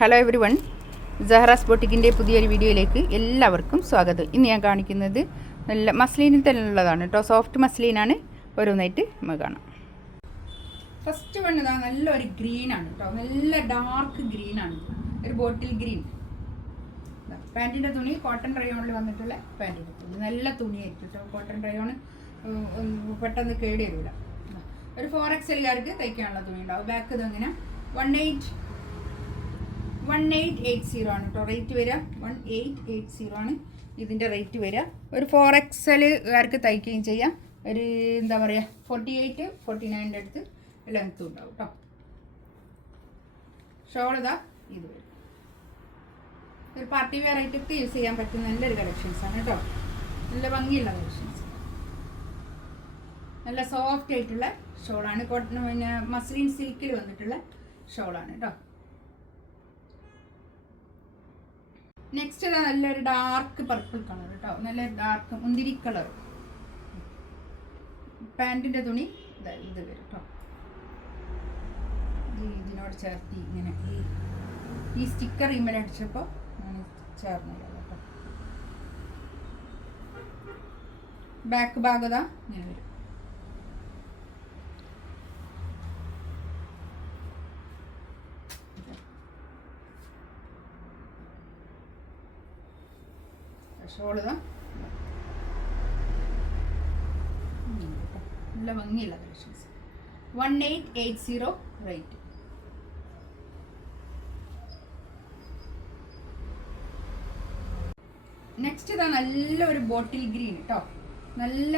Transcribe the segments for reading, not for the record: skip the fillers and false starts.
Hello every one, സഹറാസ് ബൊട്ടിക്കിൻ്റെ പുതിയൊരു വീഡിയോയിലേക്ക് എല്ലാവർക്കും സ്വാഗതം. ഇന്ന് ഞാൻ കാണിക്കുന്നത് നല്ല മസ്ലീനിൽ തന്നെ ഉള്ളതാണ് കേട്ടോ. സോഫ്റ്റ് മസ്ലീനാണ്. ഓരോന്നായിട്ട് നമുക്ക് കാണാം. ഫസ്റ്റ് വൺ ഇതാ, നല്ലൊരു ഗ്രീനാണ് കേട്ടോ. നല്ല ഡാർക്ക് ഗ്രീനാണ്, ഒരു ബോട്ടിൽ ഗ്രീൻ. പാൻറ്റിൻ്റെ തുണി കോട്ടൺ റയോണിൽ വന്നിട്ടുള്ള പാൻറ്റിൻ്റെ തുണി. നല്ല തുണിയായിരിക്കും കേട്ടോ. കോട്ടൺ റയോൺ പെട്ടെന്ന് കേടി വരില്ല. ഒരു 4XL തയ്ക്കാനുള്ള തുണി ഉണ്ടാവും. ബാക്ക് ഇതങ്ങനെ 1880 ആണ് കേട്ടോ റേറ്റ് വരിക. 1880 ആണ് ഇതിൻ്റെ റേറ്റ് വരിക. ഒരു 4XL തയ്ക്കുകയും ചെയ്യാം. ഒരു എന്താ പറയുക 48-49 അടുത്ത് ലെങ്ത്തും ഉണ്ടാവും കേട്ടോ. ഷോൾ ഇതാ ഇത് വരും. ഒരു പാർട്ടി വെയർ ആയിട്ടൊക്കെ യൂസ് ചെയ്യാൻ പറ്റുന്ന നല്ലൊരു കളക്ഷൻസാണ് കേട്ടോ. നല്ല ഭംഗിയുള്ള കളക്ഷൻസ്. നല്ല സോഫ്റ്റ് ആയിട്ടുള്ള ഷോളാണ്. കോട്ടൺ പിന്നെ മസ്ലിൻ സിൽക്കിൽ വന്നിട്ടുള്ള ഷോളാണ് കേട്ടോ. നെക്സ്റ്റ് നല്ലൊരു ഡാർക്ക് പർപ്പിൾ കളർ കേട്ടോ. നല്ല ഡാർക്ക് മുന്തിരി കളർ. പാൻറ്റിൻ്റെ തുണി ഇത് വരും കേട്ടോ. ഇതിനോട് ചേർത്തി ഇങ്ങനെ ഈ സ്റ്റിക്കർ ഇമ്മൽ അടിച്ചപ്പോൾ ചേർന്നില്ല കേട്ടോ. ബാക്ക് ഭാഗത ഇങ്ങനെ വരും. ഷോള് നല്ല ഭംഗിയുള്ള കളക്ഷൻസ്. 1880 റേറ്റ്. നെക്സ്റ്റ് ഇതാ നല്ലൊരു ബോട്ടിൽ ഗ്രീൻ കേട്ടോ. നല്ല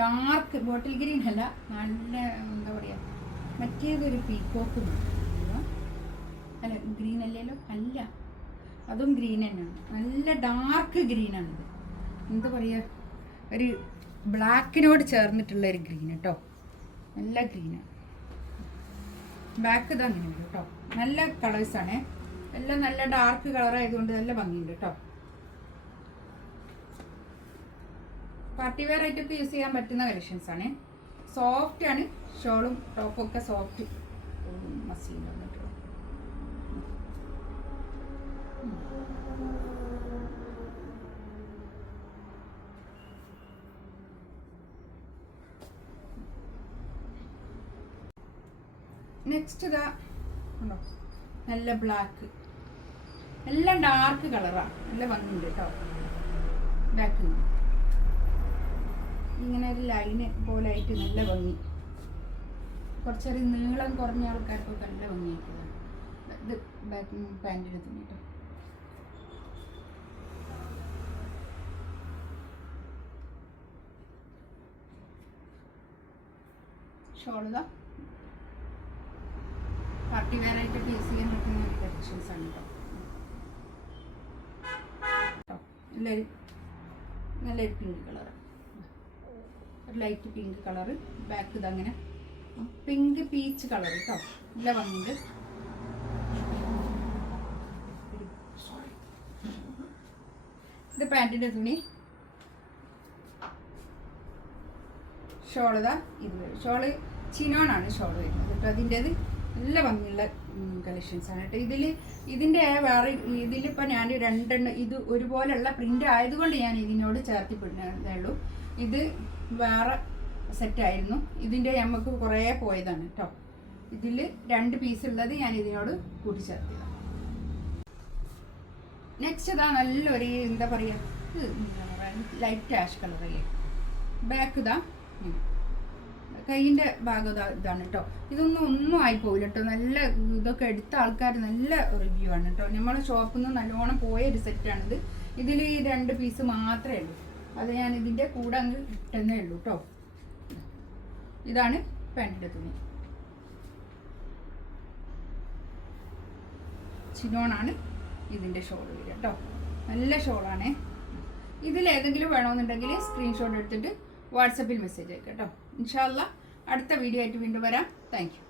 ഡാർക്ക് ബോട്ടിൽ ഗ്രീൻ അല്ല, നല്ല എന്താ പറയുക മറ്റേതൊരു പീക്കോക്ക് അല്ല, ഗ്രീൻ അല്ലല്ലോ, അല്ല അതും ഗ്രീൻ തന്നെയാണ്. നല്ല ഡാർക്ക് ഗ്രീനാണിത്. എന്താ പറയുക, ഒരു ബ്ലാക്കിനോട് ചേർന്നിട്ടുള്ള ഒരു ഗ്രീൻ കേട്ടോ. നല്ല ഗ്രീനാണ്. ബാക്ക് ഇത് അങ്ങനെ വരും കേട്ടോ. നല്ല കളേഴ്സാണ് എല്ലാം. നല്ല ഡാർക്ക് കളറായതുകൊണ്ട് നല്ല ഭംഗിയുണ്ട് കേട്ടോ. പാർട്ടി വെയർ ആയിട്ടൊക്കെ യൂസ് ചെയ്യാൻ പറ്റുന്ന കളക്ഷൻസാണ്. സോഫ്റ്റ് ആണ് ഷോളും ടോപ്പും ഒക്കെ. സോഫ്റ്റ് മസ്ലിൻ വന്നിട്ടുള്ളത്. നെക്സ്റ്റ് ഇതാ ഉണ്ടോ, നല്ല ബ്ലാക്ക്. എല്ലാം ഡാർക്ക് കളറാണ്. നല്ല ഭംഗിയുണ്ട് കേട്ടോ. ബാക്കിൽ ഇങ്ങനെ ഒരു ലൈന് പോലെ ആയിട്ട് നല്ല ഭംഗി. കുറച്ചൊരു നീളം കുറഞ്ഞ ആൾക്കാർക്കൊക്കെ നല്ല ഭംഗിയായിട്ടുള്ളതാണ്. ഇത് ബാക്ക് പാൻറ്റിൻ്റെ തുണി കേട്ടോ. ഷോളിതാ പാർട്ടി വെയർ ആയിട്ടൊക്കെ യൂസ് ചെയ്യാൻ പറ്റുന്ന കളക്ഷൻസ് ആണ് കേട്ടോ. നല്ലൊരു പിങ്ക് കളർ, ഒരു ലൈറ്റ് പിങ്ക് കളറ്. ബാക്ക് ഇതങ്ങനെ പിങ്ക് പീച്ച് കളർ കേട്ടോ. നല്ല ഭംഗിയുണ്ട്. ഇത് പാൻറ്റിൻ്റെ തുണി. ഷോളിതാ ഇത് വരും. ഷോള് ചിനോണാണ് ഷോൾ വരുന്നത് കേട്ടോ. അതിൻ്റെത് നല്ല ഭംഗിയുള്ള കളക്ഷൻസാണ് കേട്ടോ. ഇതിൻ്റെ വേറെ ഇതിലിപ്പോൾ ഞാൻ രണ്ടെണ്ണം ഇത് ഒരുപോലെയുള്ള പ്രിൻ്റ് ആയതുകൊണ്ട് ഞാൻ ഇതിനോട് ചേർത്തിപ്പെടുന്നതേ ഉള്ളൂ. ഇത് വേറെ സെറ്റായിരുന്നു. ഇതിൻ്റെ നമുക്ക് കുറേ പോയതാണ് കേട്ടോ. ഇതിൽ 2 പീസ് ഉള്ളത് ഞാൻ ഇതിനോട് കൂട്ടിച്ചേർത്തതാണ്. നെക്സ്റ്റ് ഇതാ നല്ലൊരു എന്താ പറയുക ലൈറ്റ് ആഷ് കളറല്ലേ. ബാക്ക് ഇതാ കൈയിൻ്റെ ഭാഗം ഇതാണ് കേട്ടോ. ഒന്നും ആയിപ്പോവില്ല കേട്ടോ. നല്ല ഇതൊക്കെ എടുത്ത ആൾക്കാർ നല്ല റിവ്യൂ ആണ് കേട്ടോ. നമ്മളെ ഷോപ്പിൽ നിന്ന് നല്ലോണം പോയ ഒരു സെറ്റാണിത്. ഇതിൽ 2 പീസ് മാത്രമേ ഉള്ളൂ. അത് ഞാൻ ഇതിൻ്റെ കൂടെ അങ്ങ് ഇട്ടെന്നേ ഉള്ളൂ കേട്ടോ. ഇതാണ് പാൻറ്റിൻ്റെ തുണി. ചിനോണാണ് ഇതിൻ്റെ ഷോൾ വരിക കേട്ടോ. നല്ല ഷോളാണ്. ഇതിലേതെങ്കിലും വേണമെന്നുണ്ടെങ്കിൽ സ്ക്രീൻഷോട്ട് എടുത്തിട്ട് വാട്സപ്പിൽ മെസ്സേജ് അയക്കാം കേട്ടോ. ഇൻഷാ അല്ലാ അടുത്ത വീഡിയോ ആയിട്ട് വീണ്ടും വരാം. Thank you.